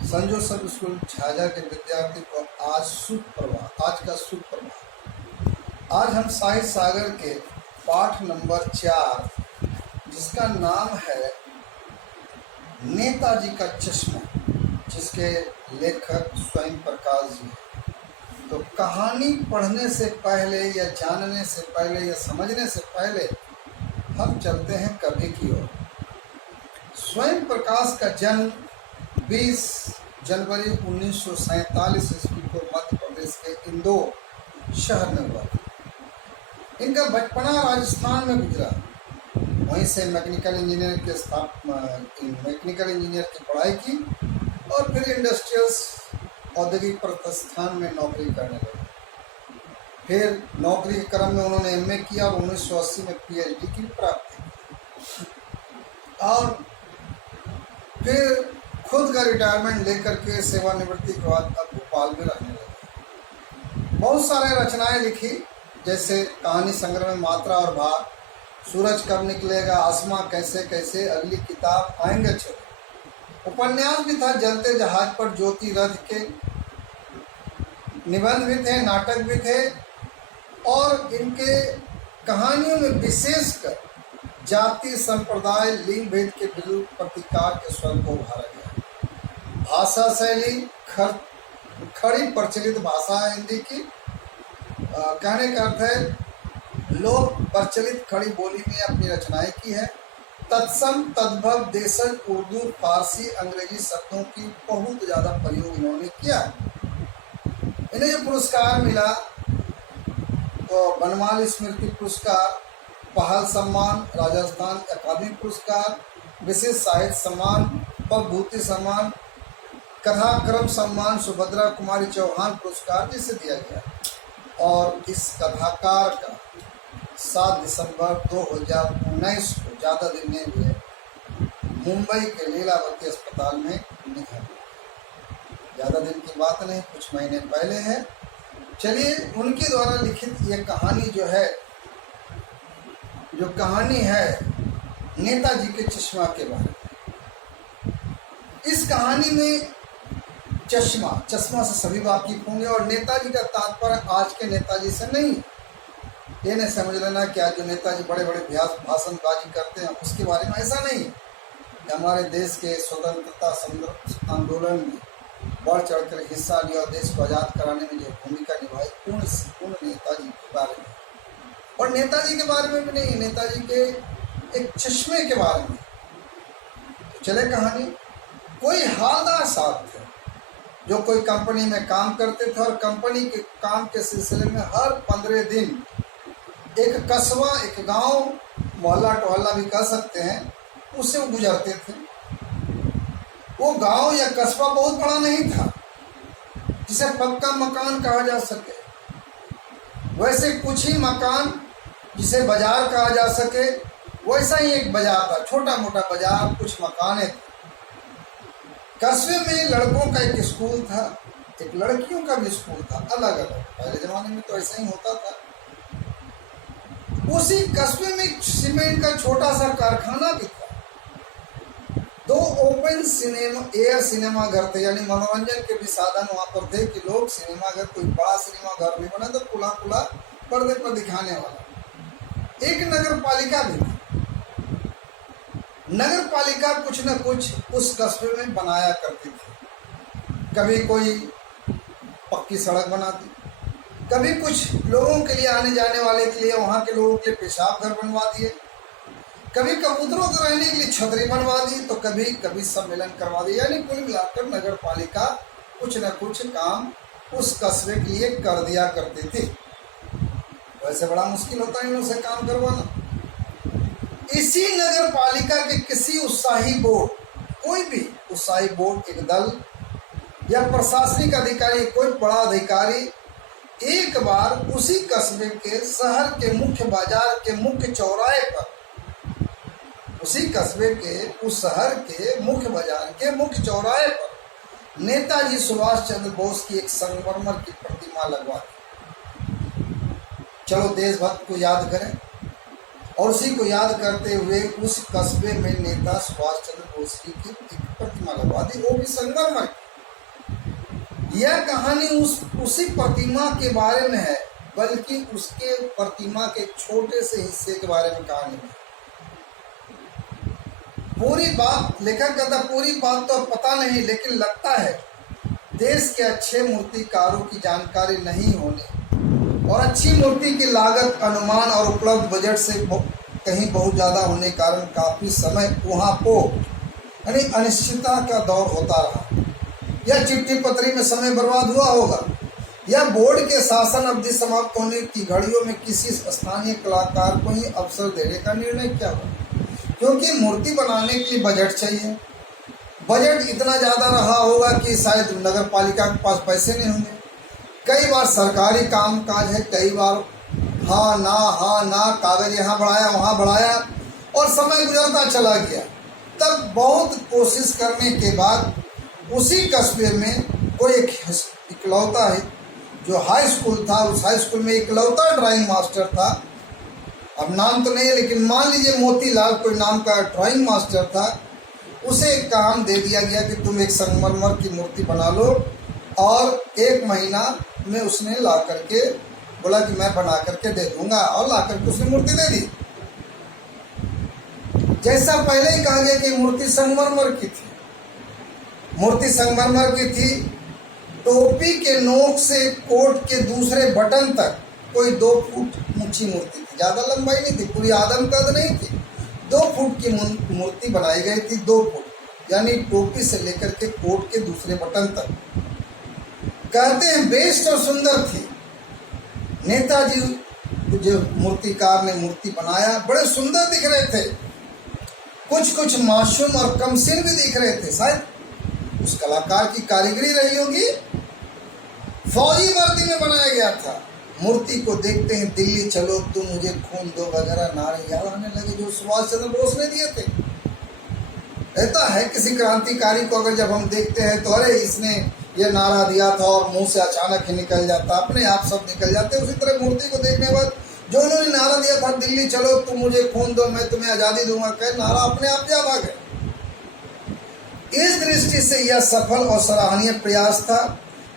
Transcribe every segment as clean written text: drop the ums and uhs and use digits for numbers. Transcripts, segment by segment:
संत Joseph school Jhajha के विद्यार्थी को आज आज का शुभ प्रभात। आज हम साहित्य सागर के पाठ नंबर 4 जिसका नाम है नेताजी का चश्मा, जिसके लेखक स्वयं प्रकाश जी। तो कहानी पढ़ने से पहले या जानने से पहले या समझने से पहले हम चलते हैं कवि की ओर। स्वयं प्रकाश का जन्म 20 जनवरी 1947 ईस्वी को मध्य प्रदेश के इंदौर शहर में हुआ। इनका बचपना राजस्थान में गुजरा। वहीं से मैकेनिकल इंजीनियर की पढ़ाई की और फिर इंडस्ट्रियल्स औद्योगिक प्रतिष्ठान में नौकरी करने लगे। फिर नौकरी के क्रम में उन्होंने एमए किया और 1980 में पीएचडी की प्राप्ति की और फिर खुद का रिटायरमेंट लेकर के सेवानिवृत्ति के बाद अब भोपाल में रहने लगे। बहुत सारे रचनाएं लिखी, जैसे कहानी संग्रह में मात्रा और भार, सूरज कब निकलेगा, आसमां कैसे कैसे, अगली किताब आएंगे चलो। उपन्यास भी था, जलते जहाज पर ज्योति रथ के, निबंध भी थे, नाटक भी थे और इनके कहानियों में विशेषकर जाति, संप्रदाय, लिंग भेद के विरुद्ध प्रतिकार के स्वर को उभारा गया। भाषा शैली खड़ी प्रचलित भाषा है हिंदी की। कहने का अर्थ है लोग प्रचलित खड़ी बोली में अपनी रचनाएं की है। तत्सम तद्भव देशज उर्दू, फारसी, अंग्रेजी शब्दों की बहुत ज़्यादा प्रयोग इन्होंने किया। इन्हें जो पुरस्कार मिला तो बनमाल स्मृति पुरस्कार, पहल सम्मान, राजस्थान अकादमी पुरस्कार, विशेष साहित्य सम्मान, पद्मभूषण सम्मान, कथाक्रम सम्मान, सुभद्रा कुमारी चौहान पुरस्कार जिसे दिया गया। और इस कथाकार का 7 दिसंबर 2019 को, ज़्यादा दिन नहीं हुए, मुंबई के लीलावती अस्पताल में निधन हुआ। ज़्यादा दिन की बात नहीं, कुछ महीने पहले है। चलिए उनके द्वारा लिखित ये कहानी जो कहानी है नेताजी के चश्मा के बारे में। इस कहानी में चश्मा से सभी वाकिफ होंगे और नेताजी का तात्पर्य आज के नेताजी से नहीं। ये नहीं समझ लेना कि आज जो नेताजी बड़े बड़े भाषणबाजी करते हैं उसके बारे में, ऐसा नहीं। हमारे देश के स्वतंत्रता आंदोलन में बढ़ चढ़कर हिस्सा लिया और देश को आज़ाद कराने में जो भूमिका निभाई, पूर्ण नेताजी के बारे में। और नेताजी के बारे में भी नहीं, नेताजी के एक चश्मे के बारे में। तो चले कहानी। कोई हालदार साहब थे जो कोई कंपनी में काम करते थे और कंपनी के काम के सिलसिले में हर 15 दिन एक कस्बा, एक गांव, मोहल्ला टोहल्ला भी कह सकते हैं, उससे वो गुजरते थे। वो गांव या कस्बा बहुत बड़ा नहीं था जिसे पक्का मकान कहा जा सके। वैसे कुछ ही मकान जिसे बाजार कहा जा सके, वैसा ही एक बाजार था, छोटा मोटा बाजार, कुछ मकाने थे। कस्बे में लड़कों का एक स्कूल था, एक लड़कियों का भी स्कूल था, अलग अलग। पहले जमाने में तो ऐसा ही होता था। उसी कस्बे में सीमेंट का छोटा सा कारखाना भी था। 2 ओपन एयर सिनेमा घर थे, यानी मनोरंजन के भी साधन वहाँ पर थे कि लोग सिनेमा घर, कोई बड़ा सिनेमा घर नहीं बना तो खुला खुला पर्दे पर दिखाने वाला। एक नगर पालिका भी थी। नगर पालिका कुछ न कुछ उस कस्बे में बनाया करती थी। कभी कोई पक्की सड़क बनाती, कभी कुछ लोगों के लिए, आने जाने वाले के लिए, वहाँ के लोगों के लिए पेशाब घर बनवा दिए, कभी कबूतरों को रहने के लिए छतरी बनवा दी, तो कभी सम्मेलन करवा दिए। यानी कुल मिलाकर नगर पालिका कुछ न कुछ काम उस कस्बे के लिए कर दिया करती थी। वैसे बड़ा मुश्किल होता है इनसे काम करवाना। इसी नगर पालिका के किसी उत्साही बोर्ड, कोई भी उत्साही बोर्ड, एक दल या प्रशासनिक अधिकारी, कोई बड़ा अधिकारी एक बार उसी कस्बे के, शहर के मुख्य बाजार के मुख्य चौराहे पर, उसी कस्बे के, उस शहर के मुख्य बाजार के मुख्य चौराहे पर नेताजी सुभाष चंद्र बोस की एक संगमरमर की प्रतिमा लगवा दी। चलो देशभक्त को याद करें। और उसी को याद करते हुए उस कस्बे में नेता सुभाष चंद्र बोस की एक प्रतिमा लगवा दी, वो भी संगमरमर की। यह कहानी उसी प्रतिमा के बारे में है, बल्कि उसके प्रतिमा के छोटे से हिस्से के बारे में कहानी है। पूरी बात लेखक कहता पूरी बात तो पता नहीं, लेकिन लगता है देश के अच्छे मूर्तिकारों की जानकारी नहीं होने और अच्छी मूर्ति की लागत अनुमान और उपलब्ध बजट से कहीं बहुत ज़्यादा होने के कारण काफ़ी समय वहाँ को यानी अनिश्चितता का दौर होता रहा। यह चिट्ठी पत्री में समय बर्बाद हुआ होगा। यह बोर्ड के शासन अवधि समाप्त होने की घड़ियों में किसी स्थानीय कलाकार को ही अवसर देने का निर्णय किया हुआ, क्योंकि मूर्ति बनाने के लिए बजट चाहिए। बजट इतना ज़्यादा रहा होगा कि शायद नगर पालिका के पास पैसे नहीं होंगे। कई बार सरकारी काम काज है, कई बार हाँ ना कागज यहाँ बढ़ाया वहाँ बढ़ाया और समय गुजरता चला गया। तब बहुत कोशिश करने के बाद उसी कस्बे में कोई एक इकलौता है जो हाई स्कूल था, उस हाई स्कूल में इकलौता ड्राइंग मास्टर था। अब नाम तो नहीं है, लेकिन मान लीजिए मोतीलाल कोई नाम का ड्राइंग मास्टर था। उसे एक काम दे दिया गया कि तुम एक संगमरमर की मूर्ति बना लो, और 1 महीना में उसने ला करके बोला कि मैं बना करके दे दूंगा, और ला करके उसने मूर्ति दे दी। जैसा पहले ही कहा गया कि मूर्ति संगमरमर की थी, मूर्ति संगमरमर की थी। टोपी के नोक से कोट के दूसरे बटन तक कोई 2 फुट ऊंची मूर्ति थी, ज़्यादा लंबाई नहीं थी, पूरी आदम कद नहीं थी। 2 फुट की मूर्ति बनाई गई थी, 2 फुट यानी टोपी से लेकर के कोट के दूसरे बटन तक। कहते हैं बेस्ट और सुंदर थी। नेताजी जो मूर्तिकार ने मूर्ति बनाया बड़े सुंदर दिख रहे थे, कुछ मासूम और कमसिन भी दिख रहे थे। शायद उस कलाकार की कारीगरी रही होगी। फौजी वर्दी में बनाया गया था। मूर्ति को देखते हैं दिल्ली चलो तुम मुझे खून दो वगैरह नारे याद आने लगे जो सुभाष चंद्र बोस ने दिए थे। कहता है किसी क्रांतिकारी को अगर जब हम देखते हैं तो अरे इसने ये नारा दिया था, और मुंह से अचानक ही निकल जाता, अपने आप सब निकल जाते। उसी तरह मूर्ति को देखने के बाद जो उन्होंने नारा दिया था दिल्ली चलो तुम मुझे खून दो मैं तुम्हें आज़ादी दूंगा, कह नारा अपने आप जा भागे। इस दृष्टि से यह सफल और सराहनीय प्रयास था।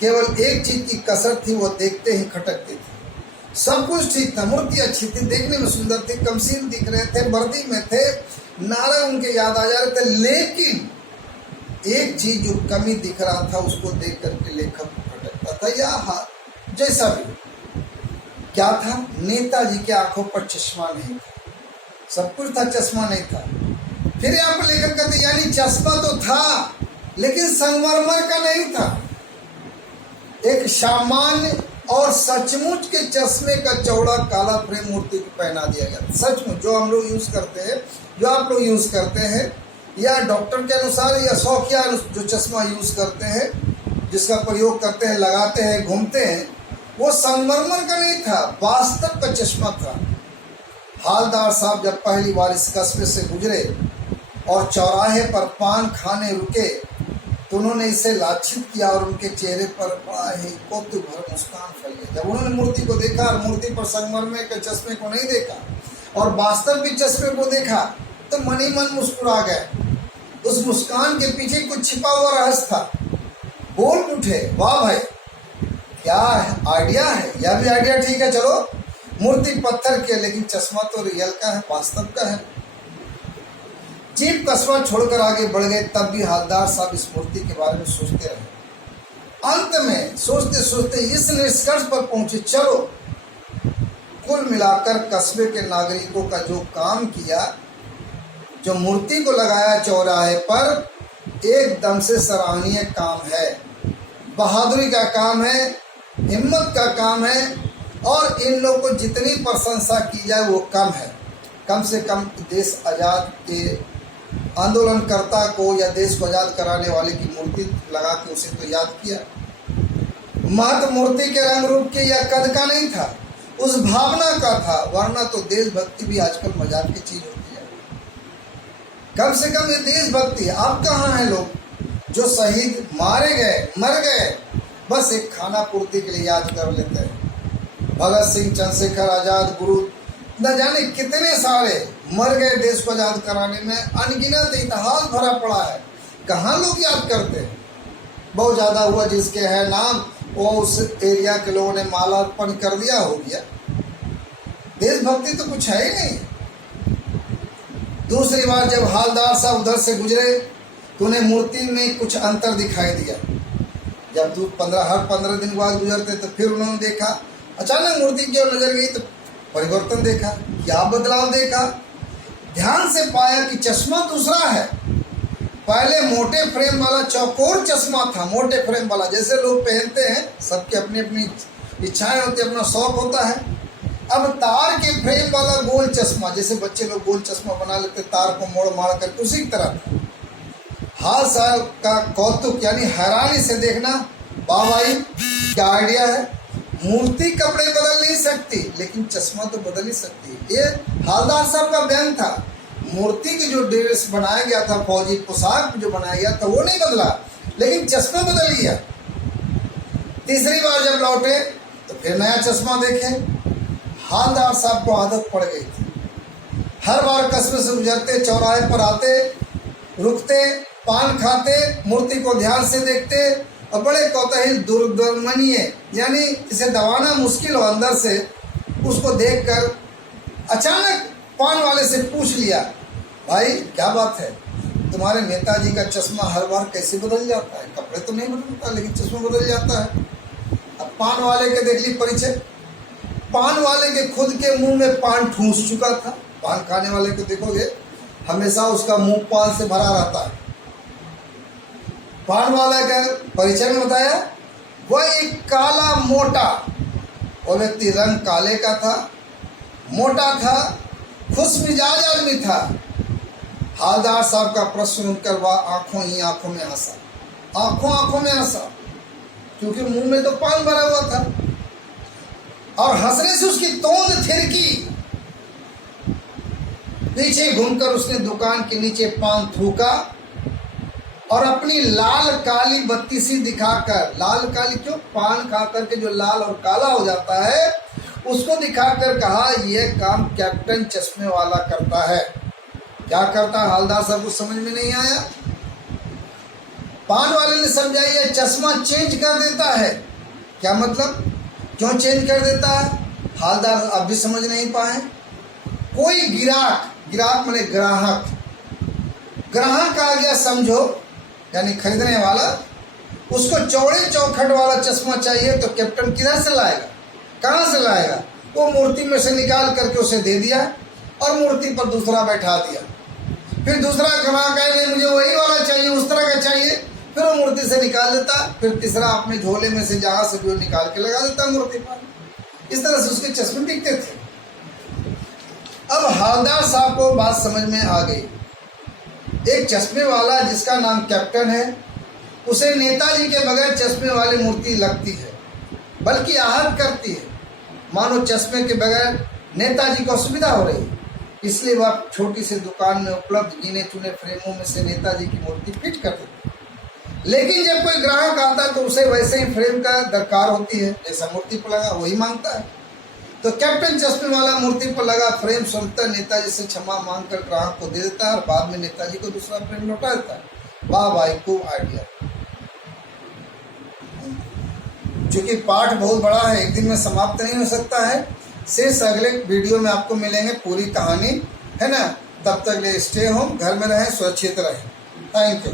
केवल एक चीज की कसर थी, वो देखते ही खटकती थी। सब कुछ ठीक था, मूर्ति अच्छी थी, देखने में सुंदर थी, कमसीन दिख रहे थे, वर्दी में थे, नारे उनके याद आ जा रहे थे, लेकिन एक चीज जो कमी दिख रहा था उसको देख करके लेखक खटकता था। या जैसा भी क्या था, नेताजी के आंखों पर चश्मा नहीं था। सब कुछ था, चश्मा नहीं था। फिर यहाँ पर लेखक कहते यानी चश्मा तो था लेकिन संगमरमर का नहीं था। एक सामान्य और सचमुच के चश्मे का चौड़ा काला फ्रेम मूर्ति को पहना दिया गया। सचमुच जो हम लोग यूज करते हैं, जो आप लोग यूज करते हैं, या डॉक्टर के अनुसार या शौकिया जो चश्मा यूज करते हैं, जिसका प्रयोग करते हैं, लगाते हैं, घूमते हैं, वो संगमरमर का नहीं था, वास्तव का चश्मा था। हालदार साहब जब पहली बार इस कस्बे से गुजरे और चौराहे पर पान खाने रुके तो उन्होंने इसे लाछित किया और उनके चेहरे पर बड़ा ही कौतुक भर मुस्कान फैल गई। जब उन्होंने मूर्ति को देखा और मूर्ति पर संगमरमर के चश्मे को नहीं देखा और वास्तव के चश्मे को देखा तो मन ही मन मुस्कुरा गए। उस मुस्कान के पीछे कुछ छिपा हुआ रहस्य था। बोल उठे, वाह भाई क्या आइडिया है। यह भी आइडिया ठीक है, चलो मूर्ति पत्थर की है लेकिन चश्मा तो रियल का है, वास्तव का है। जीप कस्बा छोड़कर आगे बढ़ गए, तब भी हालदार साहब इस मूर्ति के बारे में सोचते रहे। अंत में सोचते सोचते इस निष्कर्ष पर पहुंचे, चलो कुल मिलाकर कस्बे के नागरिकों का जो काम किया, जो मूर्ति को लगाया चौराहे पर, एकदम से सराहनीय काम है, बहादुरी का काम है, हिम्मत का काम है, और इन लोगों को जितनी प्रशंसा की जाए वो कम है। कम से कम देश आज़ाद के आंदोलनकर्ता को या देश को आज़ाद कराने वाले की मूर्ति लगा के उसे तो याद किया। महत्व मूर्ति के रंग रूप के या कद का नहीं था, उस भावना का था, वरना तो देशभक्ति भी आजकल मजाक की चीज होती है। कम से कम ये देशभक्ति। आप कहाँ हैं लोग जो शहीद मारे गए, मर गए, बस एक खाना पूर्ति के लिए याद कर लेते हैं। भगत सिंह, चंद्रशेखर आजाद, गुरु, न जाने कितने सारे मर गए देश को आजाद कराने में, अनगिनत इतिहास भरा पड़ा है। कहाँ लोग याद करते हैं। बहुत ज़्यादा हुआ, जिसके है नाम वो उस एरिया के लोगों ने मालार्पण कर दिया, हो गया। देशभक्ति तो कुछ है ही नहीं। दूसरी बार जब हालदार साहब उधर से गुजरे तो उन्हें मूर्ति में कुछ अंतर दिखाई दिया। जब तू हर 15 दिन बाद गुजरते तो फिर उन्होंने देखा, अचानक मूर्ति की ओर नजर गई तो परिवर्तन देखा। क्या बदलाव देखा? ध्यान से पाया कि चश्मा दूसरा है। पहले मोटे फ्रेम वाला चौकोर चश्मा था, मोटे फ्रेम वाला, जैसे लोग पहनते हैं, सबके अपनी अपनी इच्छाएं होती है, अपना शौक होता है। अब तार के फ्रेम वाला गोल चश्मा, जैसे बच्चे लोग गोल चश्मा बना लेते, तार को मोड़ मार कर, उसी की तरह था। हाल साहब का कौतुक यानी हैरानी से देखना, वाह भाई क्या आइडिया है। मूर्ति कपड़े बदल नहीं सकती, लेकिन चश्मा तो बदल ही सकती है। ये हालदार साहब का बयान था। मूर्ति की जो ड्रेस बनाया गया था, फौजी पोशाक जो बनाया गया था, वो नहीं बदला, लेकिन चश्मा बदल गया। तीसरी बार जब लौटे तो फिर नया चश्मा देखे। हालदार साहब को आदत पड़ गई थी, हर बार कस्बे से गुजरते, चौराहे पर आते, रुकते, पान खाते, मूर्ति को ध्यान से देखते और बड़े कौतूहल दुर्गमनीय यानी इसे दबाना मुश्किल हो अंदर से, उसको देखकर अचानक पान वाले से पूछ लिया, भाई क्या बात है, तुम्हारे नेताजी का चश्मा हर बार कैसे बदल जाता है? कपड़े तो नहीं बदलता, लेकिन चश्मा बदल जाता है। अब पान वाले के देख ली परिचय। पान वाले के खुद के मुंह में पान ठूंस चुका था। पान खाने वाले को देखोगे हमेशा उसका मुंह पान से भरा रहता है। पान वाला का परिचय में बताया, वह एक काला मोटा, वो व्यक्ति रंग काले का था, मोटा था, खुश मिजाज आदमी था। हालदार साहब का प्रश्न सुनकर वह आंखों ही आंखों में हंसा, आंखों में हंसा, क्योंकि मुंह में तो पान भरा हुआ था, और हंसने से उसकी तोंद थिरकी। पीछे घूमकर उसने दुकान के नीचे पान थूका और अपनी लाल काली बत्ती सी दिखाकर, लाल काली क्यों, पान खा करके जो लाल और काला हो जाता है उसको दिखाकर कहा, यह काम कैप्टन चश्मे वाला करता है। क्या करता है हालदार साहब को समझ में नहीं आया। पान वाले ने समझा, यह चश्मा चेंज कर देता है। क्या मतलब, क्यों चेंज कर देता है? हालदार अब भी समझ नहीं पाए। कोई गिराक माने ग्राहक आ गया समझो, यानी खरीदने वाला, उसको चौड़े चौखट वाला चश्मा चाहिए, तो कैप्टन किधर से लाएगा, कहाँ से लाएगा? वो मूर्ति में से निकाल करके उसे दे दिया और मूर्ति पर दूसरा बैठा दिया। फिर दूसरा ग्राहक आए, मुझे वही वाला चाहिए, उस तरह का चाहिए, फिर वो मूर्ति से निकाल देता। फिर तीसरा अपने झोले में से जहाँ से भी वो निकाल के लगा देता मूर्ति पर। इस तरह से उसके चश्मे बिकते थे। अब हालदार साहब को बात समझ में आ गई। एक चश्मे वाला जिसका नाम कैप्टन है, उसे नेताजी के बगैर चश्मे वाली मूर्ति लगती है, बल्कि आहत करती है, मानो चश्मे के बगैर नेताजी को असुविधा हो रही। इसलिए वह छोटी सी दुकान में उपलब्ध गिने चुने फ्रेमों में से नेताजी की मूर्ति फिट कर देती। लेकिन जब कोई ग्राहक आता तो उसे वैसे ही फ्रेम का दरकार होती है, जैसा मूर्ति पर लगा वही मांगता है। तो कैप्टन चश्मे वाला मूर्ति पर लगा फ्रेम स्वतः नेताजी से क्षमा मांगकर ग्राहक को दे देता है और बाद में नेताजी को दूसरा फ्रेम लौटा देता है। वाह भाई, खूब आइडिया। चूंकि पाठ बहुत बड़ा है, एक दिन में समाप्त नहीं हो सकता है, शेष अगले वीडियो में आपको मिलेंगे पूरी कहानी, है ना। तब तक ले स्टे होम, घर में रहें, सुरक्षित रहें। Thank you.